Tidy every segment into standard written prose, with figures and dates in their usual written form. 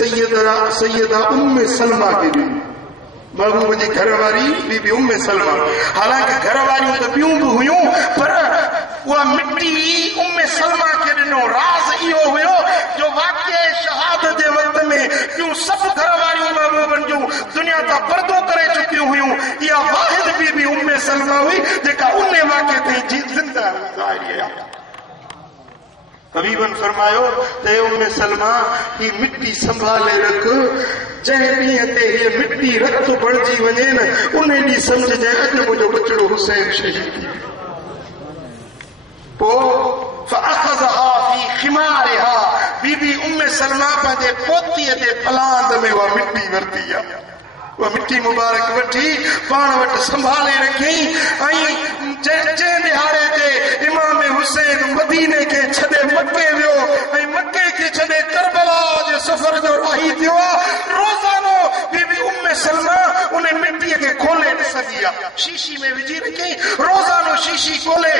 सैयदा उम्मे सलमा के ॾिनी, महबूब जी घरवारी बीबी उम्मे सलमा। हालांकि घरवारियूं त ॿियूं बि हुयूं, पर उहा मिट्टी उम्मे सलमा खे ॾिनो। राज़ इहो हुयो जो वाक़ई शहादत जे वक़्त में ॿियूं सभु घरवारियूं महबूबनि जूं दुनिया तां पर्दो करे चुकियूं हुयूं। इहा वाहिद बीबी उम्मे सलमा हुई जेका उन वाक़े ते ज़िंदा ज़ाहिरी आहे। हबीबन फरमायो त उम्मे सलमा ही मिट्टी संभाले रख, जंहिं ॾींहं ते हीअ मिट्टी रत बणिजी वञे न, उन ॾींहुं सम्झजे अॼु मुंहिंजो बचड़ो हुसैन शहीद थी वियो। पोइ फअख़ज़हा फी ख़िमारिहा, बीबी उम्मे सलमा पंहिंजे पोतीअ जे पलांद में उहा मिट्टी वरिती आहे। उहा मिट्टी मुबारक वठी पाण वटि संभाले रखी ऐं जंहिं ॾिहाड़े ते इमाम हुसैन मदीने खे छॾे मके वियो ऐं मके खे छॾे करबला जे सफ़र जो राही थियो आहे, रोज़ानो बीबी उम्मे सलमा उन मिट्टीअ खे खोले ॾिसंदी आहे, शीशी में विझी रखी रोज़ानो शीशी खोले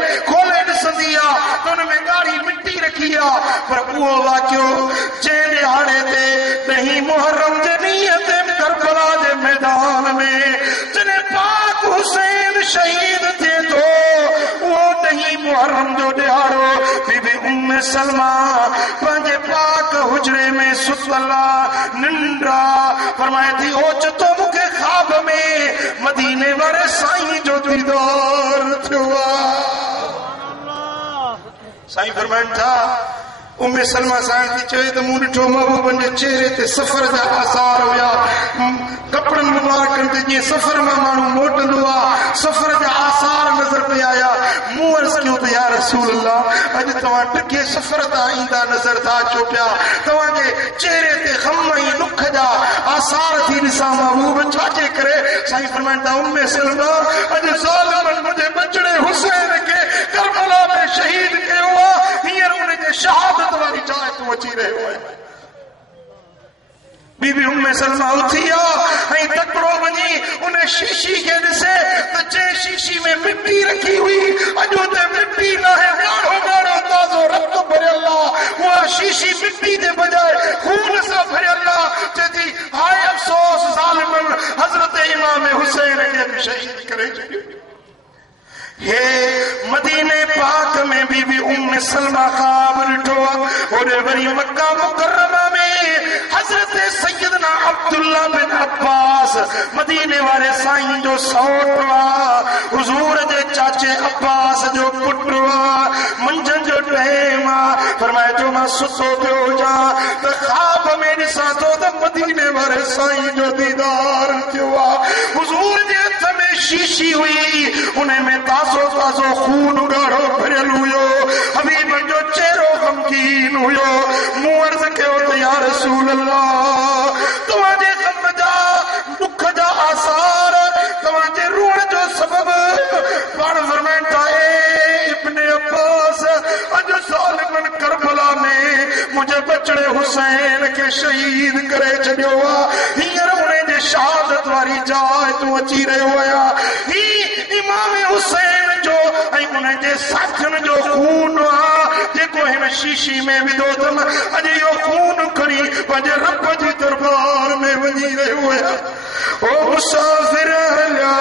ॾिसंदी आहे त हुन में ॻाढ़ी मिट्टी रखी आहे। पर उहो वाक़ियो जंहिं ॾिहाड़े ते 10 मुहर्रम जे ॾींहं ते करबला जे मैदान में जॾहिं पाक हुसैन शहीद थिए थो, उहो 10 मुहर्रम जो ॾिहाड़ो बीबी उम्मे सलमा पंहिंजे पाक हुजरे में सुतल निंड्रा फरमाए थी, ओचितो मूंखे ख्वाब में मदीने वारे साईं जो दीदार थियो आहे। साईं फरमाइनि था, उम्मे सलमा साईं थी चवे त मूं ॾिठो महबूबनि जे चेहरे ते सफ़र जा आसार हुया, कपिड़नि मुबारकनि ते जीअं सफ़र मां माण्हू मोटंदो आहे सफ़र जा आसार नज़र पिया आया। मूं अर्ज़ कयो त या रसूल अल्लाह, अॼु तव्हां टके सफ़र तां ईंदा नज़र था अचो पिया, तव्हांजे चेहरे ते ग़म ऐं ॾुख जा आसार थी ॾिसां महबूब, छाजे करे? साईं फरमाइनि था, उम्मे सलमा अॼु ज़ालिमनि मुंहिंजे बचड़े हुसैन खे करबला में शहीद कयो आहे, हींअर उनजे शहादत वारी जाइ तूं अची रहियो आहे। बीबी उम्मे सलमा उथी आहे ऐं तकिड़ो वञी उन शीशी खे ॾिसे त जंहिं शीशी में मिट्टी रखी हुई अॼु उते मिट्टी न आहे, ॻाढ़ो ॻाढ़ो ताज़ो रत भरियल आहे। उहा शीशी मिट्टी जे बजाए खून सां भरियल आहे। चए थी, हाय अफ़सोस ज़ालिमनि, हज़रत इमाम हुसैन खे बि शहीद करे छॾियो। हे मदीने पाक में बीबी उम्मे सलमा ख्वाब ॾिठो आहे। होॾे वरी मक्का मुकर्रमा में हज़रत सैयदना अब्दुल्ला बिन अब्बास मदीने वारे साईं जो सौट आहे, हुज़ूर जे चाचे अब्बास जो पुटु आहे। मंझंदि जो टाइम आहे, फरमाए थो मां सुतो पियो हुजां त ख्वाब में ॾिसां थो त मदीने वारे साईं जो दीदार थियो आहे। हुज़ूर जे हथ में शीशी हुई, उन में ताज़ो ताज़ो खून ॻाढ़ो भरियल हुयो। हबीबन जो चेहरो ग़मगीन हुयो। मूं अर्ज़ कयो त या रसूल अल्लाह, तव्हांजे ग़म जा दुख जा आसार, तव्हांजे रोअण जो सबबु पाण फरमाइनि था, ए इब्ने अब्बास, अॼु ज़ालिमनि करबला में मुंहिंजे बचड़े हुसैन खे शहीद करे छॾियो आहे। हींअर उन जे शहादत वारी जाइ तूं अची रहियो आहियां। ही इमाम हुसैन जो ऐं उन जे साथियुनि जो खून आहे जेको हिन शीशी में विधो अथमि। अॼु इहो खून खणी पंहिंजे रब जी दरबार में वञी रहियो आहियां। ओ मुसाफ़िर हलिया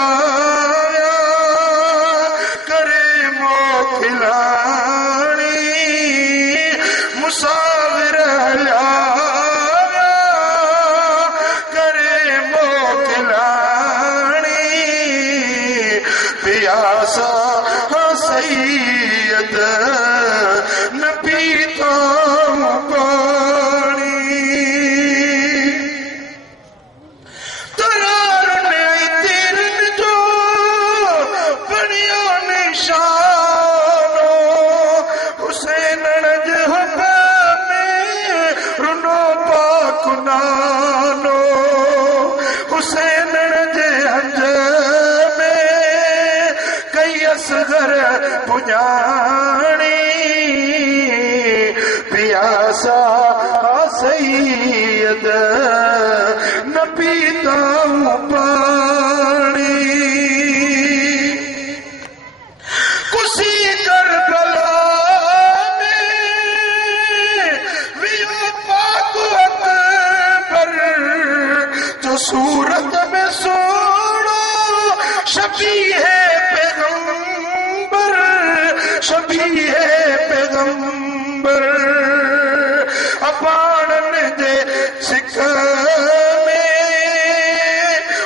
करे मोकिलाणी, मुसाफ़िर हलिया करे मोकिलाणी, प्यासा सैयद न पीता पानी, तरारन तीरन जो बणियो निशानो, हुसैन जे हुब में रुनो पाक नानो, हुसैन जे हंज में कई असगर पुजाणी, प्यासा सैयद न पीता पानी। कुसी करबला में वियो पाक अकबर, सूरत में सोड़ो शबी है पैगंबर, शबी है पैगंबर। अपाड़न दे सिख में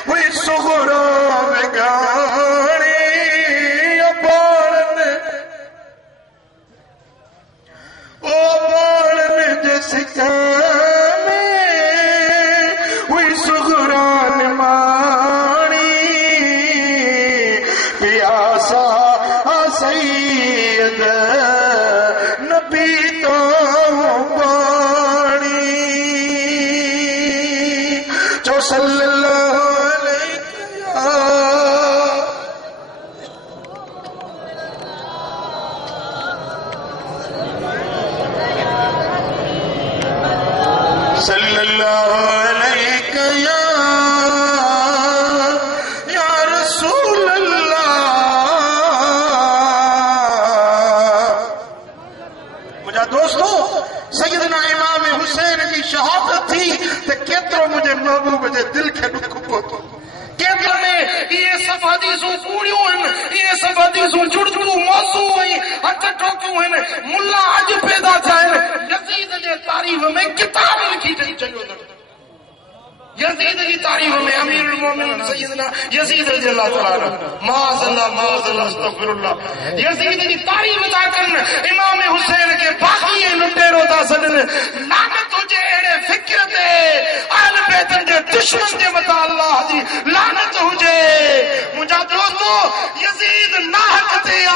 हुई सुगरो में गाने, अपाड़न दे सिख दिल के दुख पहुंचो। केतिरा में ये सब हदीसूं कूड़ियूं आहिनि, ये सब हदीसूं जुड़जूं मौसूं ऐं हथ ठोकियूं आहिनि। मुल्ला अॼु पैदा थिया आहिनि, यज़ीद जे तारीफ़ में किताब लिखी ॾेई छॾियो अथनि। यज़ीद जी तारीफ़ में अमीरुल मोमिनीन सय्यदना यज़ीद रज़ियल्लाहु तआला माज़अल्लाह माज़अल्लाह अस्तग़फिरुल्लाह यज़ीद जी तारीफ़ था कनि। इमाम हुसैन के बाक़ी लुटेरो था सॾनि। लानत हुजे अहिड़े फ़िक्र ते, आल बैतन जे दुश्मन जे मथां अल्लाह जी लानत हुजे। मुंहिंजा दोस्तो, यज़ीद नाहक ते आ,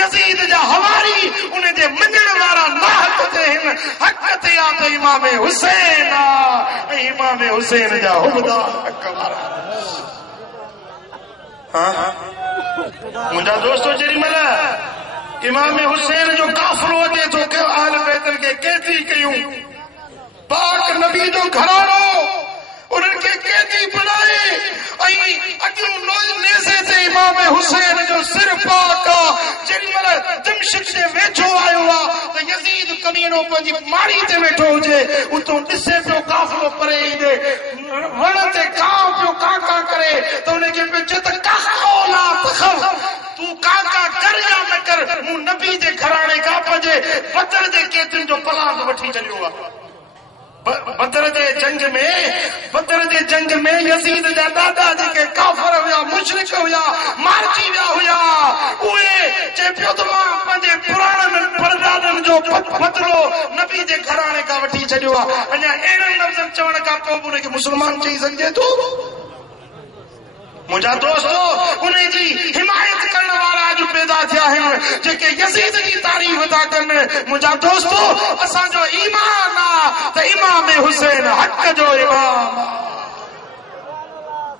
यज़ीद जा हवारी उन जे मञण वारा नाहक ते आहिनि, हक़ ते आ त इमाम हुसैन आ ऐं इमाम हुसैन जा हुबदार हक़ वारा। मुंहिंजा दोस्तो, जेॾीमहिल इमाम हुसैन जो काफ़िलो अचे थो के आल बैतन खे कैदी कयूं, पाक नबी जो घरानो उन्हनि खे कैदी बनाए ऐं अॻियूं नेज़े ते इमाम हुसैन जो सिर पाक आ। जेॾीमहिल दिमश्क ते वेठो आयो आहे त यज़ीद कमीनो पंहिंजी माड़ी ते वेठो हुजे, उतां ॾिसे पियो काफ़िलो परे ईंदे, वण ते कांव पियो काका करे त उनखे पियो चए त काका तू काका कर या न कर, मूं नबी जे घराणे खां पंहिंजे बदर जे कैदियुनि जो पलान वठी छॾियो आहे। बदर जे जंग में यज़ीद जा ॾाॾा जेके काफ़िर हुया, मुशरिक हुया, मारिजी विया हुया, उहे चए पियो त मां पंहिंजे पुराणनि परदादनि जो बदिलो नबी जे घराणे खां वठी छॾियो आहे। अञा अहिड़नि लफ़्ज़नि चवण खां पोइ बि उनखे मुस्लमान चई सघिजे थो? मुंहिंजा दोस्तो, उन जी हिमायत करण वारा अॼु पैदा थिया आहिनि जेके यज़ीद जी तारीफ़ था कनि। मुंहिंजा दोस्तो, असांजो ईमान आहे त इमाम हुसैन हक़ जो इमाम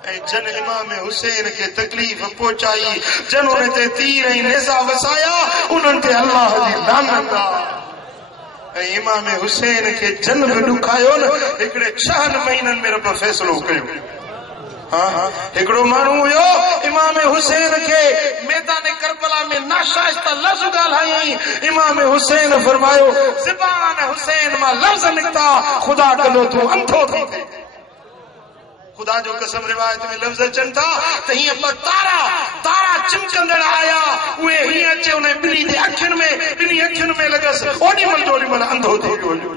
ऐं जन इमाम हुसैन खे तकलीफ़ पहुचाई, जन उन ते तीर ऐं नेज़ा वसाया, उन्हनि ते अल्लाह जी लानत आहे। ऐं इमाम हुसैन खे जन बि ॾुखायो न, हिकिड़े 6 महीननि में रब फ़ैसिलो कयो। हिकिड़ो माण्हू हुयो, इमाम हुसैन खे मैदान करबला में नाशाइस्ता लफ़्ज़ ॻाल्हायईं। इमाम हुसैन फरमायो, ज़बान हुसैन मां लफ़्ज़ निकिता, ख़ुदा कंदो तूं अंधो थी थिए। ख़ुदा जो कसम रिवायत में लफ़्ज़ अचनि था त हीअं ॿ तारा चिमकंदड़ आया, उहे हीअं अचे उन ॿिन्ही जे अखियुनि में लॻसि, ओॾीमहिल अंधो थी वियो।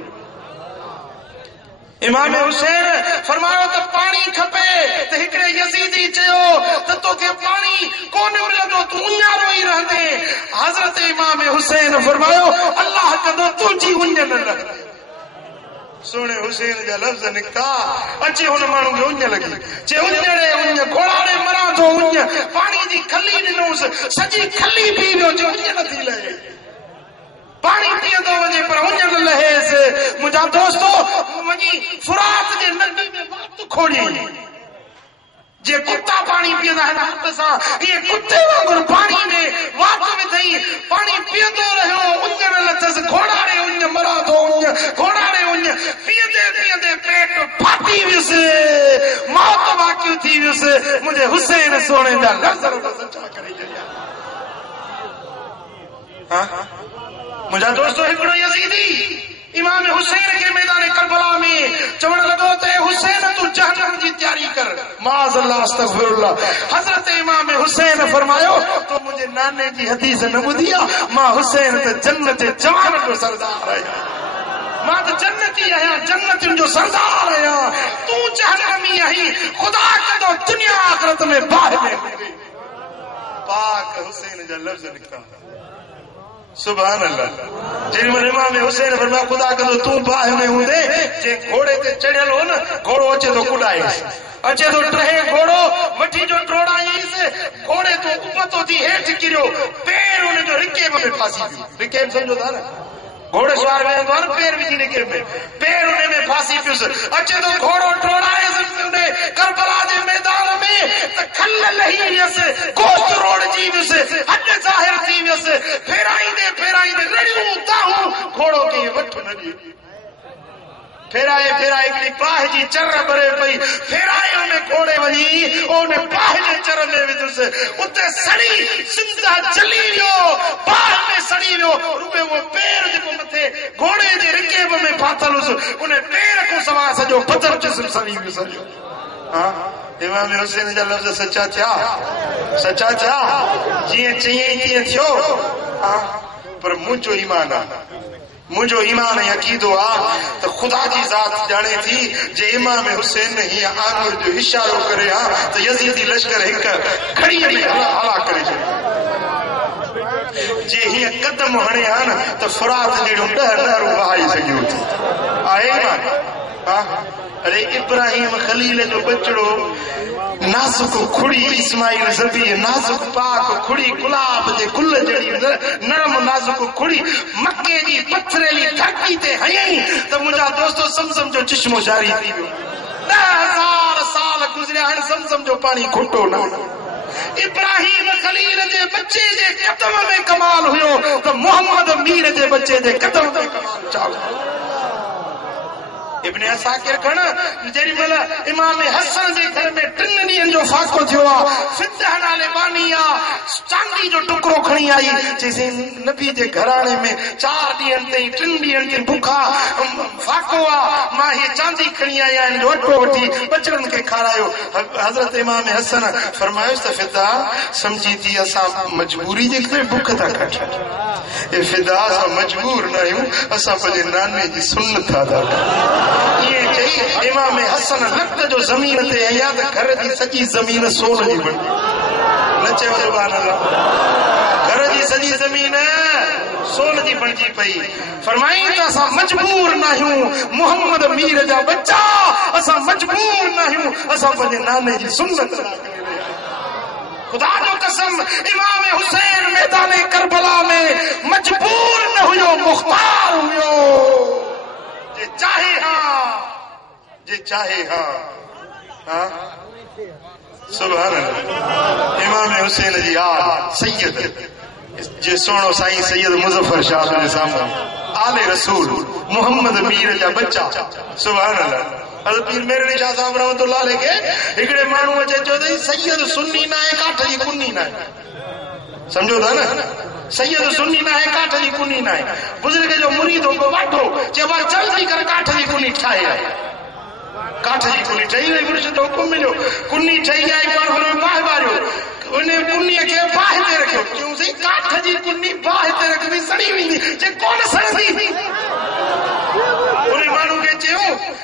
इमाम हुसैन फरमायो त पाणी खपे, त हिकिड़े यज़ीदी चयो त तोखे पाणी कोन मिलंदो, तूं उञारो ई रहंदे। हज़रत इमाम हुसैन फरमायो, अल्लाह कंदो तुंहिंजी उञ न लॻे। सोने हुसैन जा लफ़्ज़ निकिता, अचे हुन माण्हू खे उञ लॻी, चए उञड़े उञ घोड़ाड़े मरां थो उञ, पाणी जी खली ॾिनोसि, सॼी खली पी वियो, जो उञ नथी लहे। पाणी पीअंदो वञे पर उञ न लहेसि। मुंहिंजा दोस्तो, वञी फुरात जे नदी में वात खोड़ी, जे कुत्ता पाणी पीअंदा आहिनि हथ सां, इहे कुत्ते वांगुरु पाणी में वात विधई, पाणी पीअंदो रहियो, उञ न लथसि। घोड़ाड़े उञ मरां थो उञ, घोड़ाड़े उञ, पीअंदे पेट फाटी वियुसि, मौत वाक़ियूं थी वियुसि। मुंहिंजे हुसैन सोणे जा लफ़्ज़ छा करे छॾिया। मुंहिंजा दोस्तो, हिकिड़ो यज़ीदी इमाम हुसैन के मैदान करबला में चवण लगो ते हुसैन तू जहन्नम की तैयारी कर। माज़अल्लाह अस्तगफिरुल्लाह। हजरत इमाम हुसैन फरमायो तो मुझे नाने जी हदीस न बुधिया मां हुसैन ते जन्नत जवान जो सरदार है, मां तो जन्नती आया, जन्नत जो सरदार आया, तू जहन्नमी आई। खुदा कदो दुनिया आखिरत में बाह में पाक हुसैन जा लफ्ज निकता। सुभान अल्लाह। जिन इमाम हुसैन फरमाया खुदा कदो तू बाह में हूंदे जे घोड़े ते चढ़ियल हो न, घोड़ो अचे तो कुॾाए, अचे तो टहे घोड़ो वठी जो ट्रोड़ाईस, घोड़े तो उपतो थी हेठ किरियो, पैर उन जो रिकेब में फासी पियो। रिकेब समझो था न, घोड़े सवार में तो पैर विझी रिकेब में, पैर उन में फासी पियुस। अचे तो घोड़ो ट्रोड़ाए करबला जे मैदान में त खल लही वियस, गोश्त रोड़जी वियस, हद ज़ाहिर थी वियस। फेराईंदे फेराईंदे रड़ियूं ताहूं घोड़ो खे वठ न ॾिए। फेराए फेराए हिकिड़ी बाहि जी चर भरे पई, फेराए उन घोड़े वञी उन बाहि जे चर में विधुसि, उते सड़ी सिंधा जली वियो, बाहि में सड़ी वियो। रुॻो वो पेर जेको मथे घोड़े जे रिकेब में फाथल हुअसि, उन पेर खां सवाइ सॼो बदन जिस्म सड़ी वियो सॼो। इमाम हुसैन जा लफ़्ज़ सचा थिया, सचा थिया, जीअं चयईं तीअं थियो। पर मुंहिंजो ईमान आहे, मुझो ईमान अकीदो आ तो खुदा की जात जाने थी जे इमाम हुसैन ने ही आंगुर जो इशारो करे हा तो यजीदी लश्कर एक खड़ी हला करे जे ही कदम हणे हा न तो फुरात जेड़ो 10 नहर बहाई सकियो थी आहे ईमान। अरे इब्राहिम खलील जो बचड़ो नाजुक खुड़ी इस्माइल ज़बी नाजुक पाक खुड़ी गुलाब जे गुल जड़ी नरम नाजुक खुड़ी मक्के जी पथरेली धरती ते हयई तो मुंहिंजा दोस्तों समसम जो चश्मो जारी थी वियो। 10,000 साल गुज़रिया आहिनि, समसम जो पानी खुटो न। इब्राहिम खलील जे बच्चे जे कदम में कमाल हुयो तो मोहम्मद मीर जे बच्चे जे कदम में कमाल चालू। इब्न असाकिर खण जेडी मल इमाम हसन जे घर में 3 ॾींहंनि जो फाको थियो आ, फिदह नाले बानी आ, चांदी जो टुकड़ो खणी आई, जैसे नबी जे घराणे में 4 ॾींहंनि ताईं 3 ॾींहंनि ताईं भूखा फाको आ, मां ये चांदी खणी आई आहियां, जो अटो वठी बचड़नि खे खारायो। हज़रत इमाम हसन फरमायो त फिदा समझी थी असां मजबूरी जे करे भूख था कटूं, ए फिदा असां मजबूर न आहियूं, असां पंहिंजे नाने जी सुन्नत अदा कयूं। ये चई इमाम हसन लख जो जमीन ते आया त घर जी सॼी जमीन सोन जी बणी न चयो सुभान अल्लाह। घर जी सॼी जमीन सोन जी बणजी पई। फरमाई त असां मजबूर न आहियूं, मोहम्मद मीर जा बच्चा असां मजबूर न आहियूं, असां पंहिंजे नाने जी सुन्नत अदा कयूं। खुदा जो कसम इमाम हुसैन मैदान करबला में मजबूर न हुयो, मुख्तार हुयो। जे चाहे हाँ, जे चाहे हाँ, सुभान अल्लाह। इमाम हुसैन जी आल सैयद जे सोनो साईं सैयद मुज़फ़र शाह जे सामने आले रसूल मोहम्मद मीर जा बच्चा, सुभान अल्लाह। हज़रत पीर मेरे शाह साहब रहमतुल्लाह अलैहि के हिकिड़े माण्हू अचे चयो त सैयद सुन्नी न आहे, काठ जी कुन्नी न आहे, समझो था न, सैयद सुन्नी न आहे, काठ जी कुन्नी न आहे। बुजुर्ग जो मुरीद हो वाठो चइबो जल्दी कर काठ जी कुन्नी ठाहे आहे, काठ जी कुन्नी ठही वई, मुर्शिद हुकुम मिलियो, कुन्नी ठही आई, पर हुन में बाहि बारियो, उन कुन्नीअ खे बाहि ते रखियो, क्यों सही काठ जी कुन्नी बाहि ते रखबी सड़ी वेंदी, जे कोन सड़ंदी। उन माण्हू खे चयो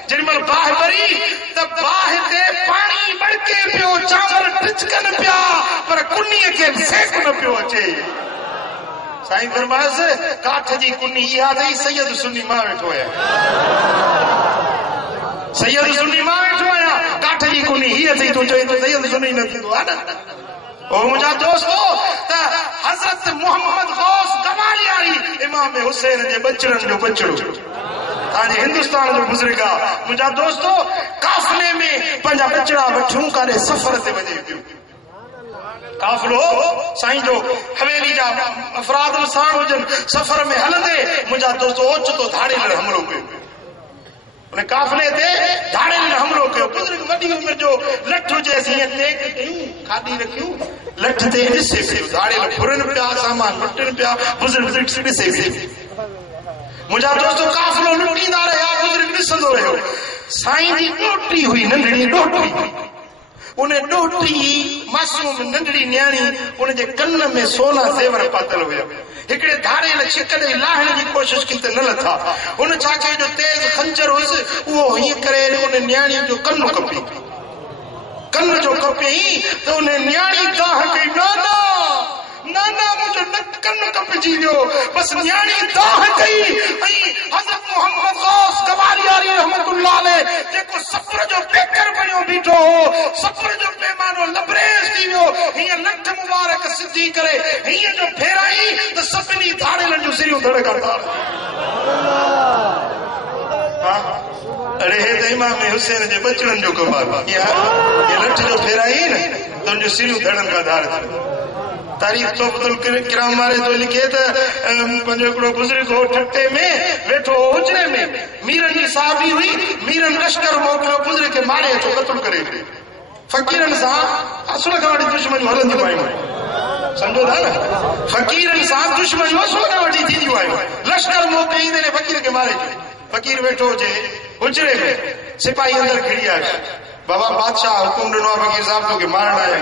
जेॾीमहिल बाहि भरी त बाहि ते पाणी बड़के पियो, चांवर टिचकनि पिया, पर कुन्नीअ खे सेक न पियो अचे। साईं फरमायसि काठ जी कुन्नी इहा अथई, सैयद सुन्नी मां वेठो आहियां, सैयद सुन्नी मां वेठो आहियां, काठ जी कुन्नी हीअ अथई, तूं चई त सैयद सुन्नी न थींदो आहे न। ओ मुंहिंजा दोस्तो त हज़रत मोहम्मद गौस गवालियारी इमाम हुसैन जे बचड़नि जो बचड़ो तव्हांजे हिंदुस्तान जो बुज़ुर्ग आहे। मुंहिंजा दोस्तो काफ़िले में पंहिंजा बचड़ा वठूं काॾे सफ़र ते वञे पियो, काफ़िलो साईं जो हवेली जा अफराद साण हुजनि, सफ़र में हलंदे मुंहिंजा दोस्तो ओचितो धाड़ेल हमलो कयो, उन काफ़िले ते धाड़ेल हमलो कयो। बुज़ुर्ग वॾी उमिरि जो लठ हुजे हीअं टेक कयूं, खाधी रखियूं, लठ ते ॾिसे पियो, धाड़ेल फुरनि पिया, सामान लुटनि पिया, बुज़ुर्ग ॾिसे पियो। मुझा दोस्तों काफिलो लुटींदा रहिया, बुजुर्ग ॾिसंदो रहियो। साईं जी ॾोटी हुई, नंढड़ी ॾोटी। उन ॾोटी मासूम नंढड़ी न्याणी, उनजे कन में सोना ज़ेवर पातल हुया। हिकिड़े धाड़ेल छिक ॾेई लाहिण जी कोशिश कई त न लथा। उन छा कयो, जो तेज़ खंजर हुयुसि, उहो हीअं करे उन न्याणी जो कन कपी। कन जो कपियई त उन न्याणी दाह कई, नाना नाना मुझे कन कपजी वियो। बस न्याणी दाह कई ऐं हज़रत मोहम्मद गौस कवालियारी रहमतुल्लाह अलैह जेको सफ़र जो पेकर बणियो बीठो हो, सफ़र जो पैमानो लबरेज़ थी वियो, हीअं लठ मुबारक सिधी करे हीअं जो फेराई त सभिनी धाड़ेलनि जूं सिरियूं धड़कंदा। अरे हे त इमाम हुसैन जे बचड़नि जो कमाल। ये लठ जो फेराई न त उन जूं सिरियूं धड़कंदा धार। तारीख़ तोहफ़तुल किराम वारे तो लिखे त पंहिंजो हिकिड़ो बुज़ुर्ग हो, ठटे में वेठो हो हुजरे में, मीरनि जी साहबी हुई। मीरनि लश्कर मोकिलियो बुज़ुर्ग खे मारे अचो, क़त्ल करे। फ़क़ीरनि सां असुल खां वठी दुश्मनियूं हलंदियूं आहियूं, सम्झो था न। फ़क़ीरनि सां दुश्मनियूं असुल खां वठी थींदियूं आहियूं। लश्कर मोकिलींदे ने फ़क़ीर खे मारे अचो। फ़क़ीर वेठो हुजे हुजरे में, सिपाही अंदरि खिड़ी आया। बाबा बादशाह हुकुम ॾिनो आहे, फ़क़ीर साहब तोखे मारण आया।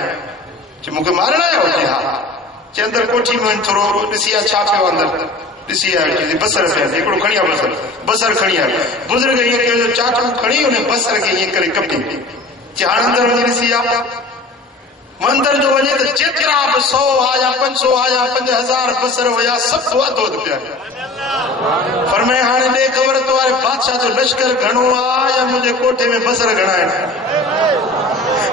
मूंखे मारण आया हो? हा। चए अंदरि कोठी में थोरो ॾिसी आ छा पियो अंदरि। ॾिसी आयो बसर पिया, हिकिड़ो खणी आहे बसर खणी आहे। बुज़ुर्ग ईअं कयो, चाकू खणी उन बसर खे ईअं करे कपी। चए हाणे अंदरि वञी ॾिसी आ। मंदर जो वञे त जेतिरा बि 100 आया, 500 आया, 5000 बसर हुया, सभु अधो अधु पिया। फरमाए हाणे ॾे ख़बर तो आहे बादशाह जो लश्कर घणो आहे या मुंहिंजे कोठे में बसर घणा आहिनि।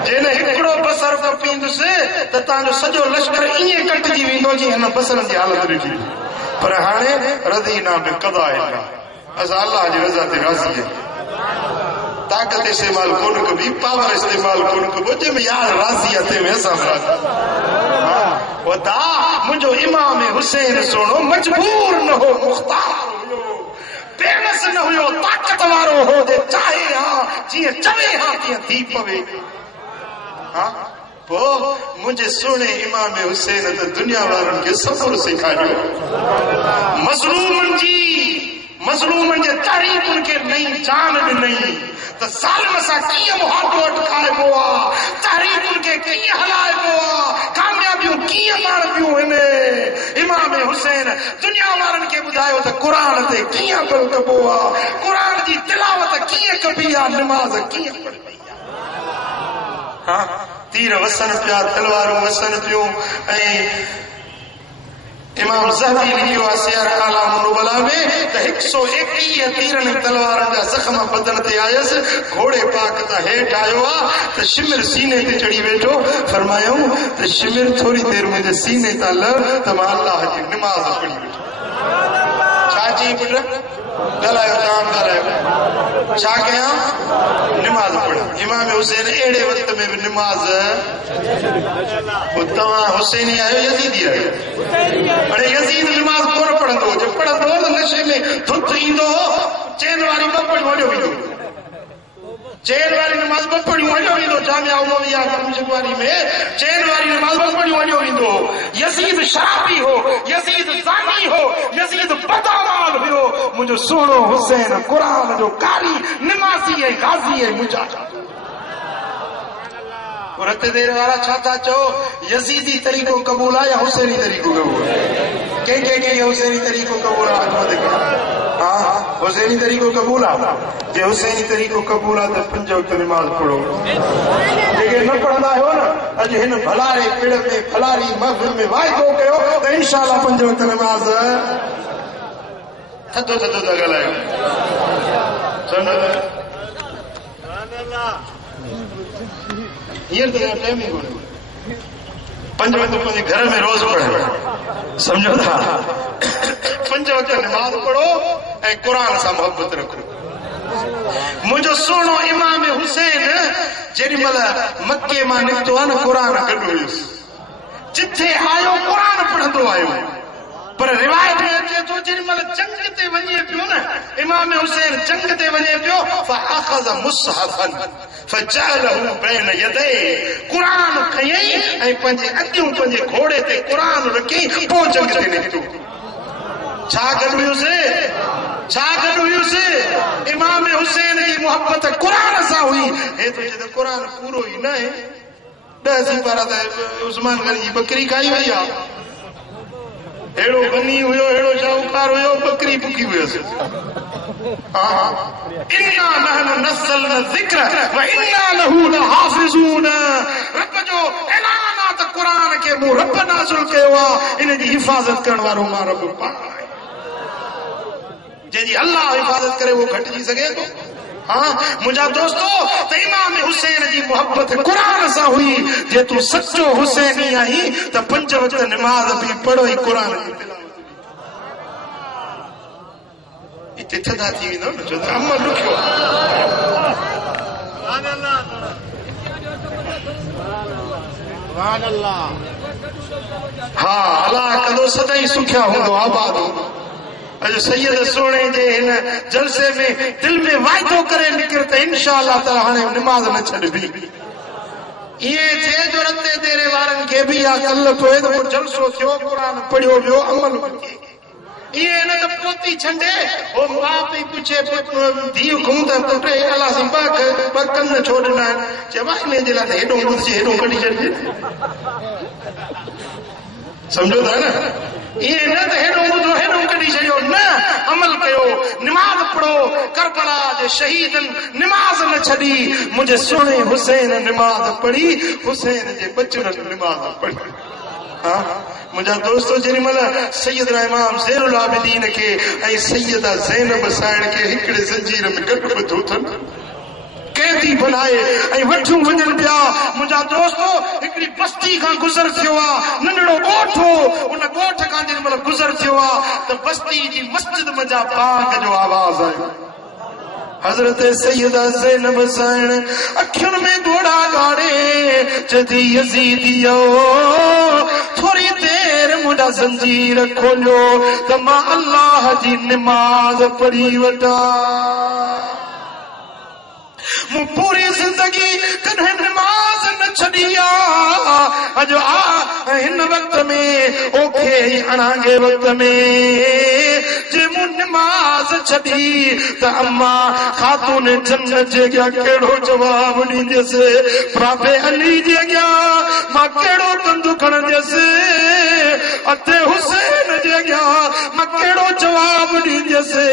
जेने हिकिड़ो बसर कपींदुसि त तव्हांजो सॼो लश्कर ईअं कटिजी वेंदो जीअं हिन बसरनि जी हालत ॾिठी। पर हाणे रज़ीना बिक़दा इल्लाह, असां अल्लाह जी रज़ा ते राज़ी आहियूं। ताक़त इस्तेमाल कोन कबी, पावर इस्तेमाल कोन कबो, जंहिंमें यार राज़ी आहे तंहिंमें असां राज़ी। वदा मुंहिंजो इमाम हुसैन सोणो मजबूर न हो, मुख़्तार हुयो, बेवस न हुयो, ताक़त वारो हो। जे चाहे हा जीअं चवे हा तीअं थी पवे। मुझे सुने इमाम हुसैन त दुनिया वारनि खे सब्र सेखारियो। मज़लूमनि जे तारीफ़ुनि खे नई जान ॾिनई त ज़ालिम सां कीअं मुहाबो अटकाइबो आहे, तारीफ़ुनि खे कीअं हलाइबो आहे, कामयाबियूं कीअं माणबियूं आहिनि। इमाम हुसैन दुनिया वारनि खे ॿुधायो त क़ुरान ते कीअं अमल कबो आहे, क़ुरान जी तिलावत कीअं कबी आहे, निमाज़ कीअं पढ़बी आहे। तीर वसन पिया, तलवारूं वसन पियूं। ऐं इमाम ज़हबी लिखियो आहे सियार आलाम नुबला में त 121 तीरनि ऐं तलवारनि जा ज़ख़्म बदन ते आयसि। घोड़े पाक त हेठि आयो आहे त शिमिर सीने ते चढ़ी वेठो। फरमायूं त शिमिर थोरी देरि मुंहिंजे सीने तां लह त मां अल्लाह जी निमाज़ पढ़ी वेठो। छा चई पुट? ॻाल्हायो, तव्हां ॻाल्हायो। छा कयां? निमाज़ पढ़। इमाम हुसैन अहिड़े वक़्त में बि निमाज़। तव्हां हुसैनी आहियो यज़ीदी आहियो? हाणे यज़ीद निमाज़ कोन पढ़ंदो हुजे, पढ़ंदो त नशे में धुत ईंदो, चैन वारी ॿ पढ़ियूं हलियो वेंदो। चैन वारी नमाज़ ॿ पढ़ियूं हलियो वेंदो। जामिया उमविया दमश्क वारी में चैन वारी नमाज़ ॿ पढ़ियूं हलियो वेंदो। यज़ीद शराबी हो, यज़ीद ज़ानी हो, यज़ीद बदअमाल हुयो। मुंहिंजो सुहिणो हुसैन क़ुरान जो कारी, निमाज़ी ऐं गाज़ी ऐं मुजाहिद। रत देर वारा छा था चओ? यज़ीदी तरीक़ो क़बूल आहे या हुसैनी तरीक़ो क़बूल आहे? कंहिंखे हुसैनी तरीक़ो क़बूल आहे? हा, हुसैनी तरीक़ो क़बूल आहे। जे हुसैनी तरीक़ो क़बूल आहे त 5 वक़्त निमाज़ पढ़ो। जेके न पढ़ंदा आहियो न, अॼु हिन भलारे पिड़ में भलारी महफ़िल में वाइदो कयो त इंशाअल्लाह 5 वक़्त निमाज़। थधो थधो था ॻाल्हायो। हींअर त टाइम ई कोन्हे। 5 वक़्त पंहिंजे घर में रोज़ पढ़ो, सम्झो था। 5 वक़्त निमाज़ पढ़ो ऐं क़ुरान सां मोहबत रखो। मुंहिंजो सुहिणो इमाम हुसैन जेॾी महिल मके मां निकितो आहे न, क़ुरान गॾु हुयुसि। जिथे आयो क़ुरान पढ़ंदो आयो। पर रिवायत में अचे थो जेॾी महिल जंग ते वञे पियो न, इमाम हुसैन जंग ते वञे पियो, फअख़ज़ मुसहफ़न फजअलहु बैन यदैहि, क़ुरान खयई ऐं पंहिंजे अॻियूं पंहिंजे घोड़े ते क़ुरान रखी पोइ जंग ते निकितो। छा गॾु हुयुसि? छा गॾु हुयुसि इमाम हुसैन जी मोहब्बत क़ुरान सां हुई। हे तो जे क़ुरान पूरो ई न आहे 10 सिपारा त उस्मान गनी जी बकरी खाई वई आहे। हेड़ो गनी हुयो, हेड़ो शाहूकार हुयो, बकरी पुकी हुयसि। इन्ना नहनु नज़्ज़लना ज़िक्र व इन्ना लहू लहाफ़िज़ून। रब जो ऐलान आहे त क़ुरान खे मूं रब नाज़िल कयो आहे, इन जी हिफ़ाज़त करण वारो मां रब पाण आहियां। जंहिंजी अल्लाह हिफ़ाज़त करे वो घटिजी सघे थो? मुंहिंजा दोस्तो, त इमाम हुसैन जी मोहब्बत क़ुरान सां हुई। जे तूं सचो हुसैनी आहीं त 5 वक़्त नमाज़ बि पढ़ो ई क़ुरान जी तिलावत। इते थदा थी वेंदो न, छो त अमल ॾुखियो। हा अलाह कंदो सदाईं सुखिया हूंदो, आबाद हूंदो। अॼु सैयद सोणे जे हिन जलसे में दिल में वाइदो करे निकिर त इंशाअल्लाह ताला हाणे नमाज़ न छॾबी। इहे थिए जो रते तेरे वारनि खे बि या कल्ह पोइ त जलसो थियो, क़ुरान पढ़ियो वियो, अमल कयो। इहे न त पोती छंडे ओ मां पई पुछे धीउ घुम त पुट अलाह सां ॿ कन छो ॾिना आहिनि। चइबा इन जे लाइ त हेॾो ॿुधिजे, हेॾो कढी छॾिजे। सम्झो था न? इहे न त हेॾो ॿुधो, हेॾो कढी छॾियो, न अमल कयो, निमाज़ पढ़ो। करबला जे शहीदनि निमाज़ न छॾी। मुंहिंजे सुहिणे हुसैन निमाज़ पढ़ी, हुसैन जे बचड़नि निमाज़ पढ़ी। मुंहिंजा दोस्तो, जेॾी महिल सैयदना इमाम ज़ैनुल आबिदीन खे ऐं सैयदा ज़ैनब साइण खे हिकिड़े ज़ंजीर में गॾु ॿधो अथनि, कैदी बनाए ऐं वठूं वञनि पिया। मुंहिंजा दोस्तो, हिकिड़ी बस्ती खां गुज़र थियो आहे, नंढड़ो ॻोठ हो। उन ॻोठ खां जेॾी महिल गुज़र थियो आहे त बस्ती जी मस्जिद मंझा पाक जो आवाज़ आयो। हज़रत सैयदा ज़ैनब साइण अखियुनि में ॻोढ़ा ॻाड़े चदी यज़ीदियो, थोरी देर मुंहिंजा ज़ंजीर खोलियो त मां अल्लाह जी निमाज़ पढ़ी वठां। मूं पूरी ज़िंदगी कॾहिं निमाज़ न छॾी आहे। अॼु हिन वक़्त में, ओखे अणांगे वक़्त में जे मूं निमाज़ छॾी त अम्मा ख़ातून जन्नत जे अॻियां कहिड़ो जवाब ॾींदसि? बाबे अली जे अॻियां मां कहिड़ो कंधु खणंदसि? अते हुसैन जे अॻियां मां कहिड़ो जवाब ॾींदसि?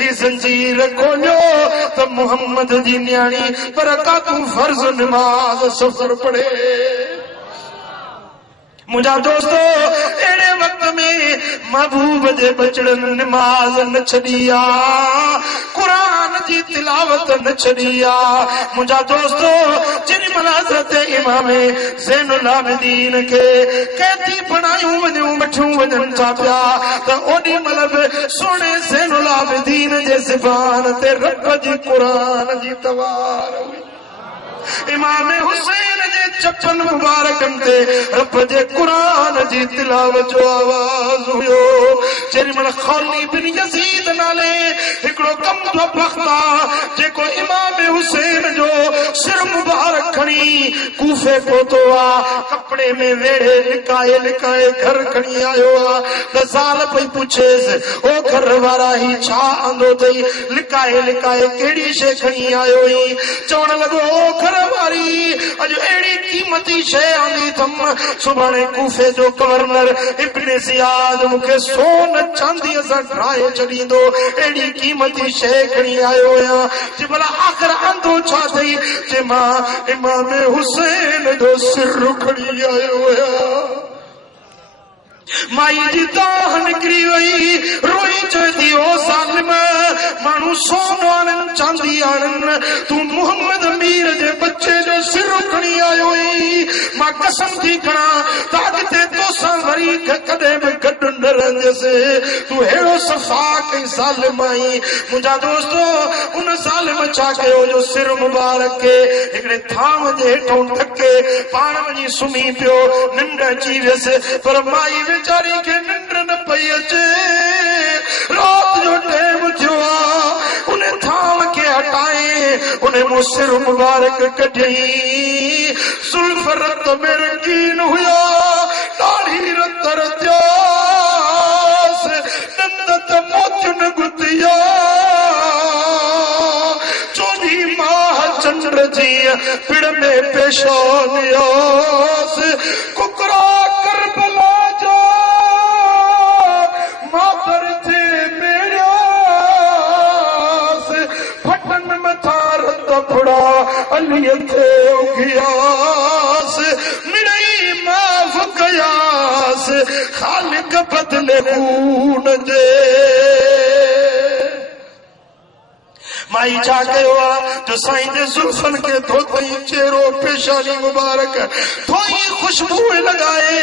ही ज़ंजीर खोलियो त मोहम्मद जी न्याणी पर का तूं फर्ज़ निमाज़ सफ़र पढ़े। मुंहिंजा दोस्तो, अहिड़े वक़्त में महबूब जे बचड़नि निमाज़ न छॾी आहे, क़ुरान जी तिलावत न छॾी आहे। मुंहिंजा दोस्तो, जेॾी महिल हज़रत इमाम ज़ैनुल आबिदीन खे कैदी बणायूं वञूं, वठूं वञनि था पिया, त ओॾी महिल बि सुहिणे ज़ैनुल आबिदीन जे ज़बान ते रब जी क़ुरान जी तवार हुई। इमाम हुसैन जे चपन मुबारकनि ते रब जे क़ुरान जी तिलावत जो आवाज़ हुयो। जेॾी महिल खौली बिन यज़ीद नाले हिकिड़ो कमज़ो बख़्त आहे, जेको इमाम हुसैन जो सिर मुबारक खणी कूफे पहुतो आहे, कपिड़े में वेड़े लिकाए लिकाए घर खणी आयो आहे। त ज़ाल पई पुछेसि, ओ घर वारा ही छा आंदो अथई? लिकाए लिकाए कहिड़ी शइ खणी आयो हुई? चवण लॻो, ओ घर वारी, अॼु अहिड़ी क़ीमती शइ आंदी अथमि, सुभाणे कूफे जो गवर्नर इब्न ज़ियाद मूंखे सोन चांदीअ सां ठाहे छॾींदो, अहिड़ी क़ीमती शइ खणी आयो आहियां। जे भला आख़िर आंदो छा अथई? जे मां इमाम हुसैन जो सिर खणी आयो आहियां। माई जी दाह निकिरी वई, रोई चए थी, ओ ज़ालिम, माण्हू सोन आणनि, चांदी आणनि, तूं मोहम्मद मीर जे बच्चे जो सिर खणी आयो हुई। मां कसम थी खणा त अॻिते तोसां वरी कॾहिं बि गॾु न रहंदसि। तूं अहिड़ो सफ़ा कई ज़ालिम आहीं। मुंहिंजा दोस्तो, उन ज़ालिम छा कयो जो सिर मुबारक खे हिकिड़े थाम जे हेठों ढके पाण वञी सुम्ही पियो, निंड अची वियसि। पर माई वीचारी खे निंड न पई अचे। रात जो टाइम थियो आहे, उन थाम खे हटाए उन मूं सिर मुबारक कढई। सुल्फ रत में रंगीन हुया, ॾाढी रत रत्यास, दंद त मोतियुनि गुत दिया चोरी माह चंद्र जी पिड़ में पेशानियास कुकरा करबला जो मातर थे मेरास फटन में थार तपड़ा अली थे उगियास मिड़ई माफ कयास खालिक बदले खून जे माई छा कयो जो साईं जे जुल्फन के धोतई चेहरो पेशानी मुबारक थोई खुशबू लगाए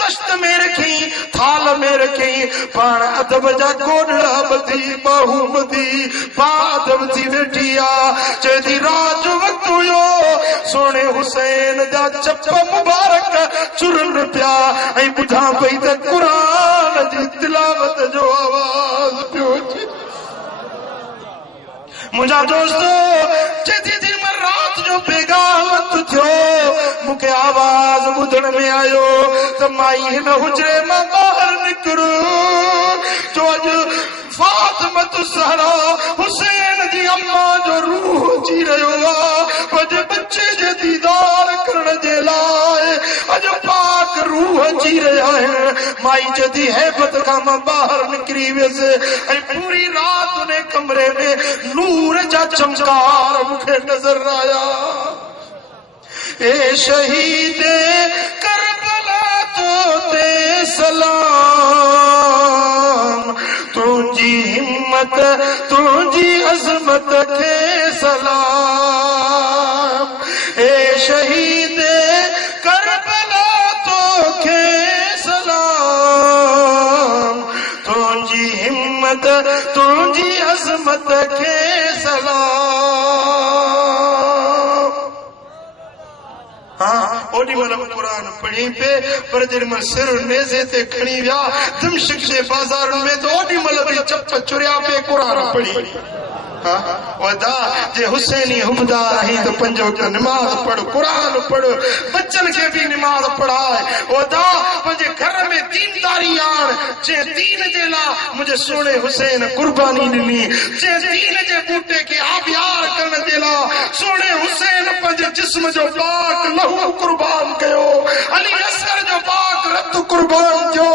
तश्त में रखी थाल में रखी पाण अदब जा गोडड़ा बधी बाहू बधी बादब थी वेठी आ चेदी रात जो वक्त हुयो सोने हुसैन जा चप मुबारक चुरन पिया ऐं ॿुधा पई त क़ुरान जी तिलावत जो आवाज़ पियो अचे मुझा दोस्तों चेती थी मैं रात जो बेगावत थियो मुके आवाज बुधण में आयो तो माई हिन हुजरे मां बाहर निकरू जो अज फातिमत ज़हरा हुसैन जी अम्मा जो रूह जी रहियो आहे अज बच्चे जे दीदार करण जे लाइ अज पाक रूह जी रहिया आहिनि माई जदी हैबत खां मां बाहर निकिरी वियसि ऐं पूरी रात उन कमरे में नूर जा चमकार मुखे नजर आया ए शहीद करबला तो ते सलाम तुझी हिम्मत तुझी अजमत के सलाम ए शहीद करबला तो के सलाम तुझी हिम्मत तुझी अजमत के सलाम हाँ ओडी महिल कुरान पढ़ी पे पर जॾहिं महिल सिर नेज़े ते खणी विया दिमश्क जे बाज़ारुनि में त ओडी महिल बि चप चुरिया पे कुरान पढ़ी वदा जे हुसैनी हुबदार आहीं तो पंज वक्त नमाज पढ़ कुरान पढ़ बच्चन के भी नमाज पढ़ाए वदा मुझे घर में दीनदारी आण जे दीन जे ला मुझे सोने हुसैन कुर्बानी ॾिनी जे दीन जे बूटे के आबियार करण जे ला सोने हुसैन पंहिंजे जिस्म जो पाक लहू कुर्बान कयो अली असगर जो पाक रत कुर्बान थियो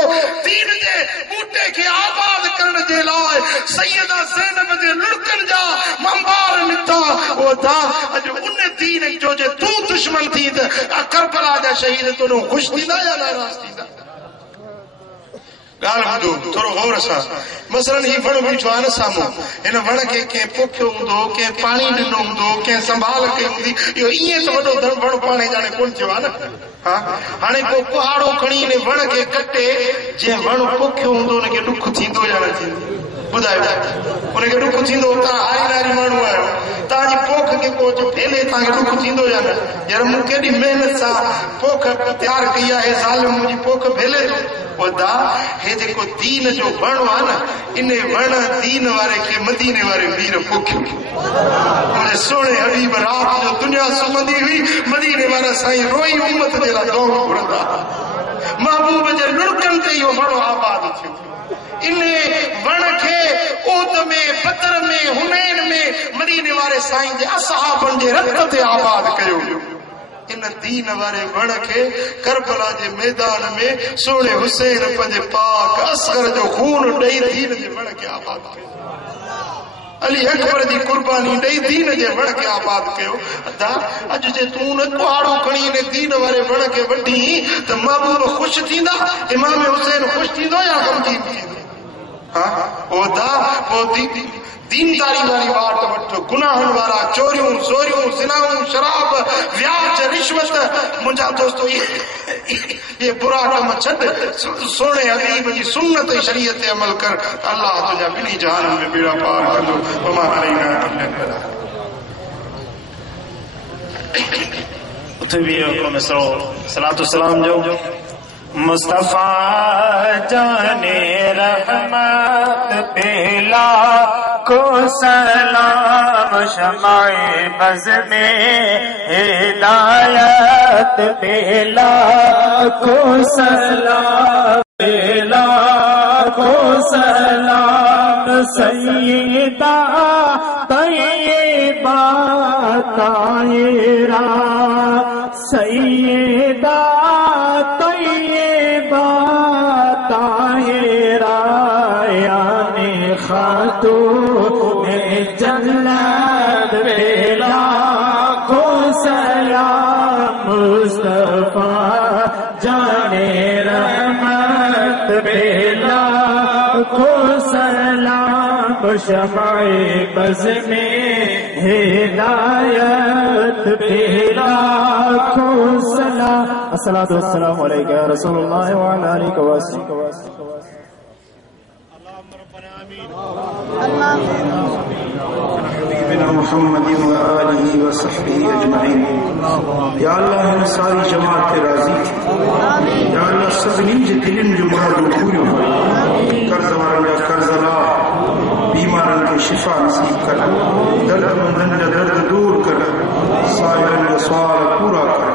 दीन जे बूटे के आबाद करण जे लाइ सैयदा ज़ैनब जे लुड़कन जा मंबार निता वदा अज उन दीन जो जे तू दुश्मन थी त करबला जा शहीद तूं खुश थींदा या नाराज़ थींदा ॻाल्हि ॿुधो थोरो गौर सां मसलन ही वण बीठो आहे न साम्हूं हिन वण खे कंहिं पोखियो हूंदो कंहिं पाणी ॾिनो हूंदो कंहिं संभाल कई हूंदी इहो ईअं त वॾो वण पाणे ॼाणे कोन थियो आहे न हा हाणे पोइ कुहाड़ो खणी हिन वण खे कटे जीअं वण पोखियो हूंदो हुनखे ॾुख थींदो या न थींदो ॿुधायो उनखे ॾुख थींदो तव्हां आईनारी माण्हू आहियो तव्हांजी पोख खे पोइ फैले तव्हांखे ॾुख थींदो या न यार मूं केॾी महिनत सां पोख तयारु कई आहे साल में मुंहिंजी पोख फैले थो वदा हे जेको दीन जो वण आहे न इन वण दीन वारे खे मदीने वारे वीर पोखियो मुंहिंजे सोणे हबीब रात जो दुनिया सुम्हंदी हुई मदीने वारा साईं रोई उम्मत जे लाइ दुआ घुरंदा महबूब जे लुड़कनि ते इहो वण आबाद थियो इन वण खे ओद में बदर में हुनैन में मदीने वारे साईं जे असहाबनि जे रत ते आबाद कयो इन दीन वारे वण खे करबला जे मैदान में सोने हुसैन पंहिंजे पाक असगर जो खून ॾेई दीन जे वण खे आबाद कयो अली अकबर जी कुर्बानी ॾेई दीन जे वण खे आबाद कयो अदा अॼु जे तूं न कुहाड़ो खणी इन दीन वारे वण खे वढी त महबूब ख़ुशि थींदा इमाम हुसैन ख़ुशि थींदो या ग़मगीन थींदो दीनदारी वाली बात वठो गुनाहन वारा चोरियूं चोरियूं ज़िनाऊं शराब व्याज रिश्वत मुंहिंजा दोस्तो ये बुरा कम छॾ सोने हबीब जी सुन्नत शरीयत ते अमल कर अल्लाह तुंहिंजा ॿिन्ही जहाननि में बेड़ा पार कंदो वमा अलैना इल्ला अल बलाग उथे भी सलातो सलाम जो मुस्तफा जाने रहमत पेला को सलाम शमाए बज़ में हिदायत पेला को सलाम पेला को सलाम सैयदा तैयबा ताहिरा सैयदा तैयबा ताहिरा यानी खातून जन्नत बेला को सलाम मुस्तफा जाने रहमत बेला को सलाम शमाए बज़ में हिदायत बेला को सलाम। अस्सलातु वस्सलामु अलैका या रसूलल्लाह व अला आलिहि व सल्लम। मोहम्मद व आलिहि व सहबिहि अजमईन। या अल्लाह हम सारी जमात के राजी थी। या अल्लाह सभिनी जे दिलनि जो मुरादूं पूरियूं कर्ज़ वारनि जा कर्ज़ ला, बीमारनि खे शिफ़ा नसीब कर, दर्दमंदनि जा दर्द दूर कर, साइलनि जा सुवाल पूरा कर,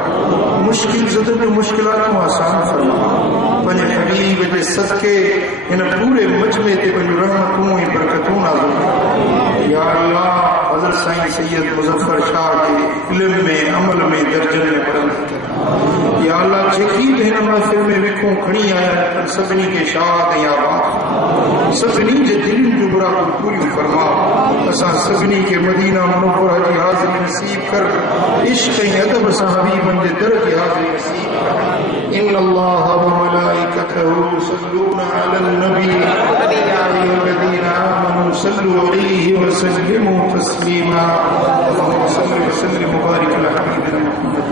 मुश्किल ज़दन जूं मुश्किलातूं आसान फरमा। पंहिंजे हबीब जे सदके हिन पूरे मजमे ते पंहिंजूं रहमतूं ऐं बरकतूं नाज़िल कर। या अल्लाह हज़रत साईं सैयद मुज़फ़्फ़र शाह के इल्म में अमल में दर्जन में बुलंद कर। या अल्लाह जेकी बि हिन महफ़िल में विखूं खणी आया सभिनी खे शाद ऐं आबाद, सभिनी जे दिलनि जूं मुरादूं पूरियूं फरमा। असां सभिनी खे मदीना मुनव्वरा जी हाज़िरी नसीब कर, इश्क़ ऐं अदब सां हबीबनि जे दर जी हाज़िरी नसीब कर। इन्नल्लाह व मलाइकतहू युसल्लूना अलन नबी या अय्युहल्लज़ीना आमनू सल्लू अलैहि व सल्लिमू तस्लीमा। अल्लाहुम्मा सल्लि व सल्लिम व बारिक अला हबीबिना मुहम्मद।